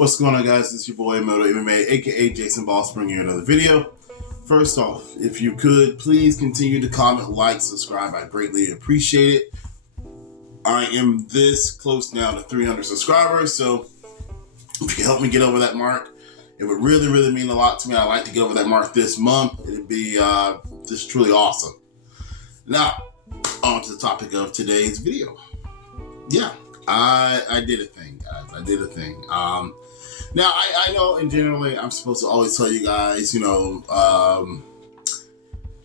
What's going on, guys? It's your boy Moto MMA, aka Jason Boss, bringing you another video. First off, if you could please continue to comment, like, subscribe. I greatly appreciate it. I am this close now to 300 subscribers, so if you help me get over that mark, it would really mean a lot to me. I'd like to get over that mark this month. It'd be just truly awesome. Now, on to the topic of today's video. Yeah, I did a thing, guys. I did a thing. Now, I know, and generally, I'm supposed to always tell you guys,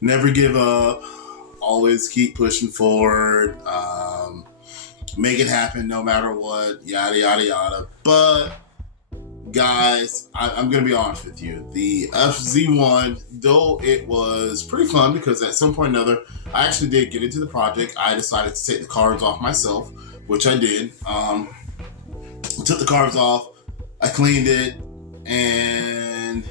never give up, always keep pushing forward, make it happen no matter what, yada, yada, yada. But, guys, I'm going to be honest with you. The FZ1, though it was pretty fun because at some point or another, I actually did get into the project. I decided to take the cards off myself, which I did. Took the cards off. I cleaned it, and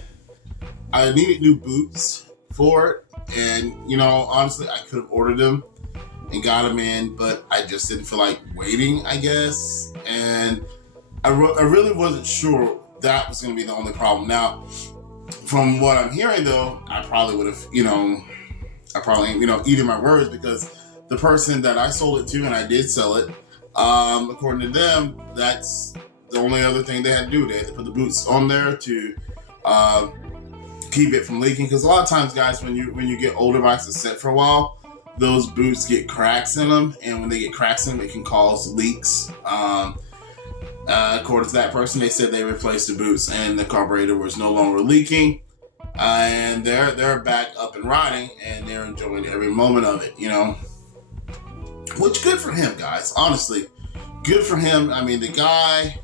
I needed new boots for it. And, honestly, I could have ordered them and got them in, but I just didn't feel like waiting, I guess. And I really wasn't sure that was going to be the only problem. Now, from what I'm hearing, though, I probably would have, eaten my words, because the person that I sold it to, and I did sell it, according to them, that's the only other thing they had to do. They had to put the boots on there to keep it from leaking. Because a lot of times, guys, when you get older bikes that sit for a while, those boots get cracks in them, and when they get cracks in them, it can cause leaks. According to that person, they said they replaced the boots and the carburetor was no longer leaking, and they're back up and riding, and they're enjoying every moment of it. Which, good for him, guys. Honestly, good for him. I mean, the guy.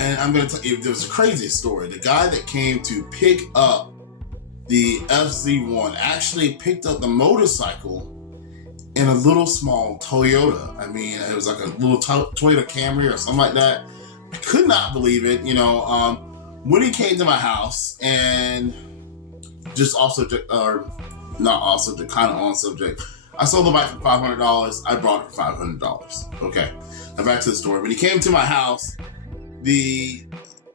And I'm going to tell you, there was a crazy story. The guy that came to pick up the FZ1 actually picked up the motorcycle in a little small Toyota. I mean, it was like a little Toyota Camry or something like that. I could not believe it. When he came to my house, and just also, or not also, kind of on subject, I sold the bike for $500. I brought it for $500. Okay, now back to the story. When he came to my house, the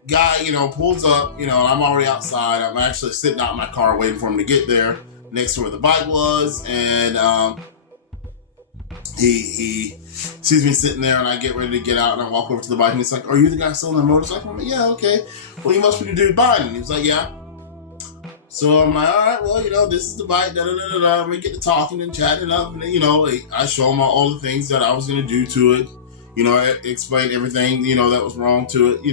guy, pulls up, and I'm already outside. I'm actually sitting out in my car waiting for him to get there next to where the bike was. And he sees me sitting there, and I get ready to get out, and I walk over to the bike, and he's like, "Are you the guy selling the motorcycle?" I'm like, "Yeah, okay. Well, you must be the dude buying it." And he was like, "Yeah." So I'm like, "All right, well, this is the bike, da-da-da-da-da." We get to talking and chatting up, and, I show him all the things that I was going to do to it. I explained everything, that was wrong to it,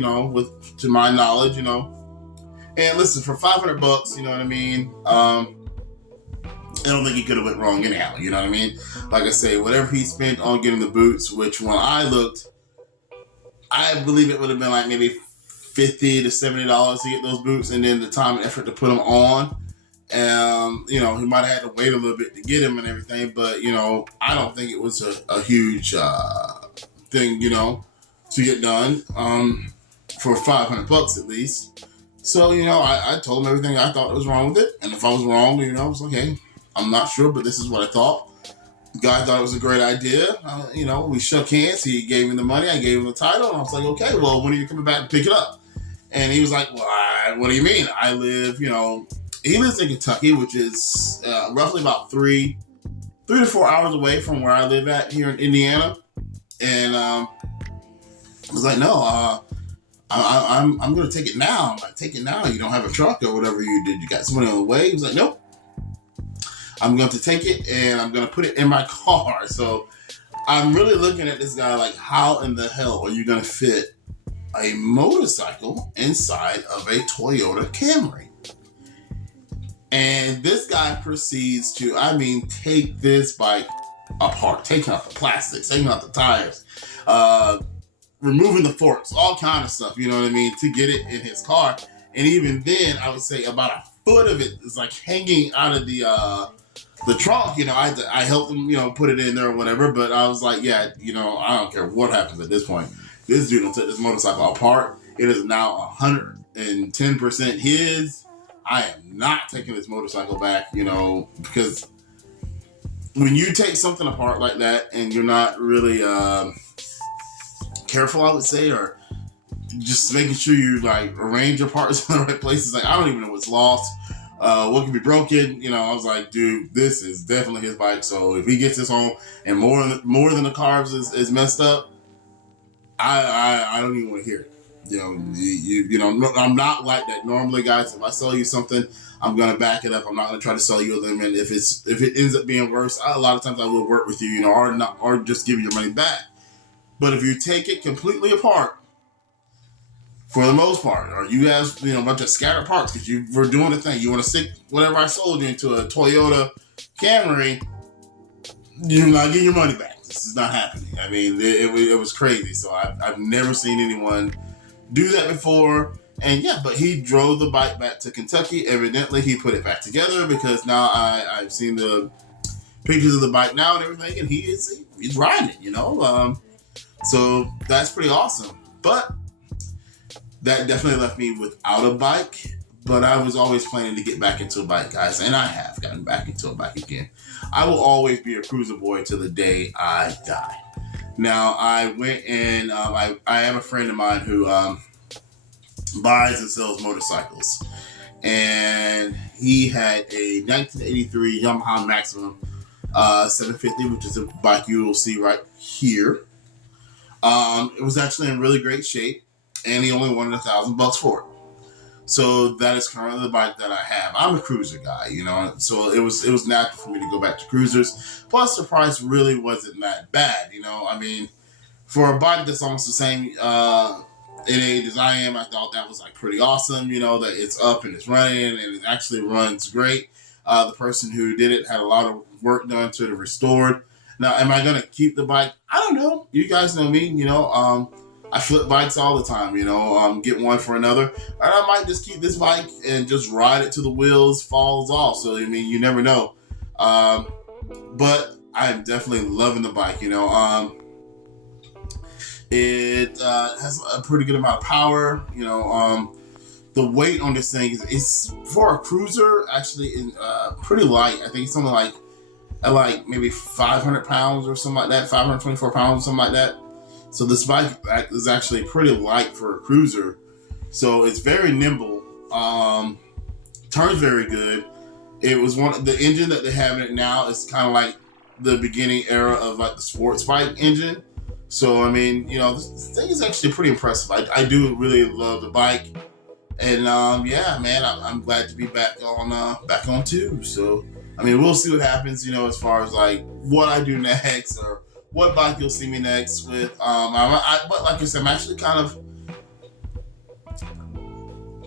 to my knowledge, And listen, for $500, you know what I mean? I don't think he could have went wrong anyhow, you know what I mean? Like I say, whatever he spent on getting the boots, which when I looked, I believe it would have been like maybe $50 to $70 to get those boots, and then the time and effort to put them on. He might have had to wait a little bit to get them and everything, but, I don't think it was a huge thing, to get done for $500 at least. So, I told him everything I thought was wrong with it. And if I was wrong, I was like, hey, I'm not sure, but this is what I thought. The guy thought it was a great idea. We shook hands. He gave me the money. I gave him the title. And I was like, okay, well, when are you coming back to pick it up? And he was like, well, what do you mean? I live, he lives in Kentucky, which is roughly about 3 to 4 hours away from where I live at here in Indiana. And I was like, no, I'm going to take it now. I'm like, take it now. You don't have a truck or whatever you did. You got somebody on the way. He was like, nope. I'm going to take it, and I'm going to put it in my car. So I'm really looking at this guy like, how in the hell are you going to fit a motorcycle inside of a Toyota Camry? And this guy proceeds to, take this bike apart, taking out the plastics, taking out the tires, removing the forks, all kind of stuff, to get it in his car. And even then, I would say about a foot of it is like hanging out of the trunk. I helped him, put it in there or whatever, but I was like, yeah, I don't care what happens at this point. This dude will take this motorcycle apart. It is now 110% his. I am not taking this motorcycle back, because when you take something apart like that and you're not really careful, I would say, or just making sure you like arrange your parts in the right places. Like, I don't even know what's lost, what can be broken. You know, I was like, dude, this is definitely his bike. So if he gets this home and more than the carbs is messed up, I don't even want to hear it. You know, you know, I'm not like that. Normally, guys, if I sell you something, I'm gonna back it up. I'm not gonna try to sell you a lemon. If it ends up being worse, a lot of times I will work with you, you know, or just give you your money back. But if you take it completely apart, for the most part, or you have, you know, a bunch of scattered parts because you were doing the thing, you want to stick whatever I sold you into a Toyota Camry, you're not getting your money back. This is not happening. I mean, it was crazy. So I've never seen anyone do that before. And yeah, but he drove the bike back to Kentucky. Evidently, he put it back together because now I've seen the pictures of the bike now and everything, and he's riding it, you know. So that's pretty awesome. But that definitely left me without a bike. But I was always planning to get back into a bike, guys, and I have gotten back into a bike again. I will always be a cruiser boy till the day I die. Now, I went and I have a friend of mine who buys and sells motorcycles. And he had a 1983 Yamaha Maximum 750, which is a bike you will see right here. It was actually in really great shape, and he only wanted $1,000 for it. So that is currently the bike that I have. I'm a cruiser guy, you know, so it was natural for me to go back to cruisers. Plus, the price really wasn't that bad, you know. I mean, for a bike that's almost the same in age as I am, I thought that was like pretty awesome, you know, that it's up and it's running and it actually runs great. The person who did it had a lot of work done to it, restored. Now, am I going to keep the bike? I don't know. You guys know me, you know. I flip bikes all the time, you know, get one for another. And I might just keep this bike and just ride it till the wheels falls off. So, I mean, you never know. But I'm definitely loving the bike, you know. It has a pretty good amount of power, you know. The weight on this thing is for a cruiser, actually pretty light. I think it's something like maybe 500 pounds or something like that, 524 pounds, something like that. So this bike is actually pretty light for a cruiser. So it's very nimble, turns very good. It was the engine that they have in it now is kind of like the beginning era of like the sports bike engine. So, I mean, you know, this thing is actually pretty impressive. I do really love the bike. And yeah, man, I'm glad to be back on too. So, I mean, we'll see what happens, you know, as far as like what I do next or what bike you'll see me next with. But like I said, I'm actually kind of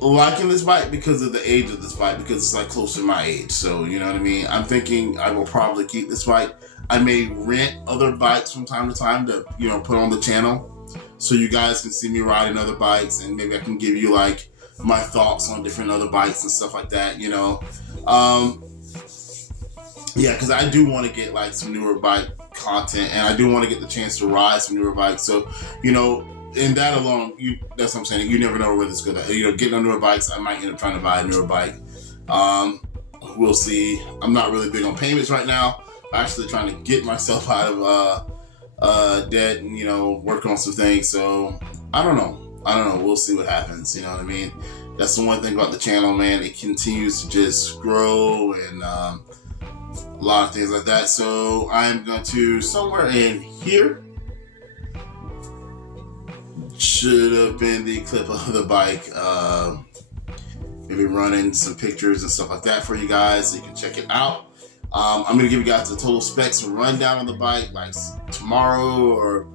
liking this bike because of the age of this bike, because it's like close to my age. So, you know what I mean? I'm thinking I will probably keep this bike. I may rent other bikes from time to time to, you know, put on the channel so you guys can see me riding other bikes, and maybe I can give you like my thoughts on different other bikes and stuff like that, you know. Yeah, because I do want to get like some newer bike content, and I do want to get the chance to ride some newer bikes. So, you know, in that alone, that's what I'm saying. You never know where this is going to, you know, getting on newer bikes, I might end up trying to buy a newer bike. We'll see. I'm not really big on payments right now. I'm actually trying to get myself out of debt and, you know, work on some things. So I don't know. We'll see what happens. You know what I mean? That's the one thing about the channel, man. It continues to just grow and a lot of things like that. So I'm going to, somewhere in here, should have been the clip of the bike. Maybe running some pictures and stuff like that for you guys so you can check it out. I'm going to give you guys the total specs and rundown on the bike like tomorrow or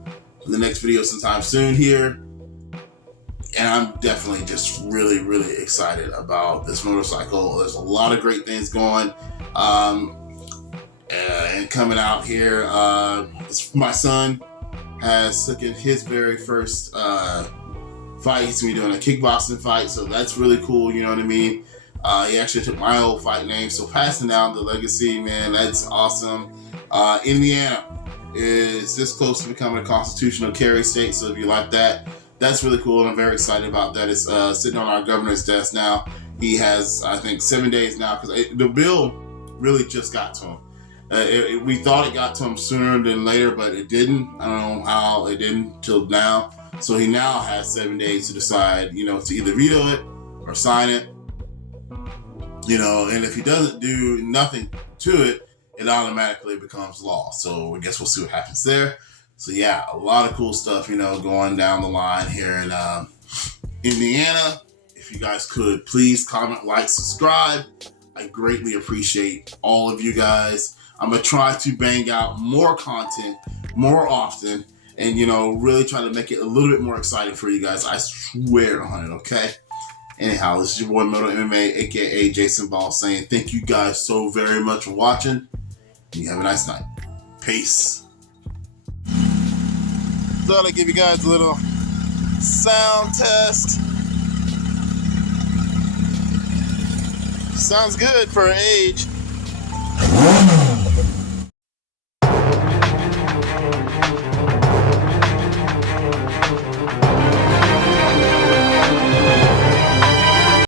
the next video sometime soon here. And I'm definitely just really, really excited about this motorcycle. There's a lot of great things going and coming out here. My son has taken his very first fight. He's going to be doing a kickboxing fight, so that's really cool, you know what I mean? He actually took my old fight name, so passing down the legacy, man, that's awesome. Indiana is this close to becoming a constitutional carry state, so if you like that, that's really cool, and I'm very excited about that. It's sitting on our governor's desk now. He has, I think, 7 days now, because the bill really just got to him. We thought it got to him sooner than later, but it didn't. I don't know how it didn't till now. So he now has 7 days to decide, you know, to either veto it or sign it. You know, and if he doesn't do nothing to it, it automatically becomes law. So I guess we'll see what happens there. So yeah, a lot of cool stuff, you know, going down the line here in Indiana. If you guys could please comment, like, subscribe. I greatly appreciate all of you guys. I'm going to try to bang out more content more often and, you know, really try to make it a little bit more exciting for you guys. I swear on it, okay? Anyhow, this is your boy Moto MMA, aka Jason Ball, saying thank you guys so very much for watching. And you have a nice night. Peace. Thought I'd give you guys a little sound test. Sounds good for age.